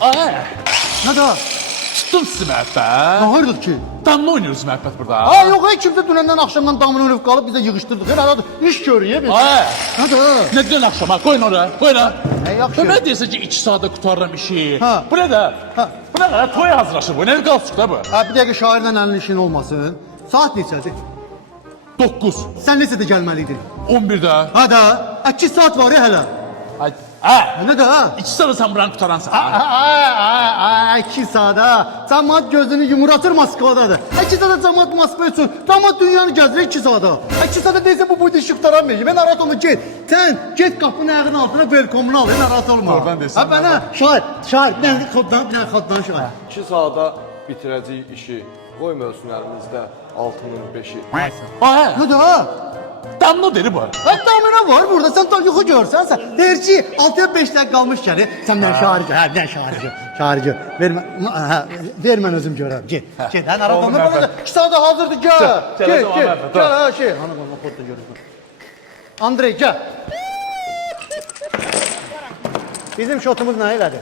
Ay, Ne da? tuttum sizi məhəbbət. Ne hayırdır ki? Damla oynuyoruz məhəbbət burada. Ha yok ay kimse dünenden akşamdan damını ölüp kalıp bize yığıştırdık. Herhalde iş görüyor biz. Ay, Ne da? ne dün akşama koyun oraya, koyun ha. Ne yaxşı. Ne deyirsən ki 2 saate kurtarırım işi. Ha. Bu ne de? Ha. Bu ne kadar toy hazırlaşır bu, ne qalsın da bu? Ha bir dakika şairle elin işin olmasın. Saat neçədir? 9, Sen neçədə gəlməliydin? 11'de. Ha da 2 saat var ya hele. Ay, ha. Ne de ha? 2 saate sen buranı kurtaransan. Ay 2 saat ha. Cəmaat gözünü yumuratır Moskvadadır. 2 saat cəmaat Moskva üçün. Cəmaat dünyanı gəzir 2 saata. 2 saat deyirsən bu boyda işi qutaramıyor. Ben narahat olma get. Sen get qapının ayağının altına velkomunu al. Narahat olma. Oradan deyirsən, Ha bana şair. Bir dənə xoddan şair. 2 saata bitirəcəyik işi. Qoyma ölsün əlimizdə altının 5-i. Ay, Ne de ha? damla deri bu. Hatta ne var burada sen tam yuxu görsən sən. Deyir ki 6'ya 5 dəqiqə qalmış gəlir. Sən mən şairci. Ha mən şairci. Şairci. Ver mən özüm görərəm. Get. Get. Ha narahat olma. 2 saata hazırdır gəl. Gəl, Get. gəl, Get. gəl, Gəl ha şey. Ana qolma xodda görürsən. Andrey gəl. Bizim şotumuz nə elədi?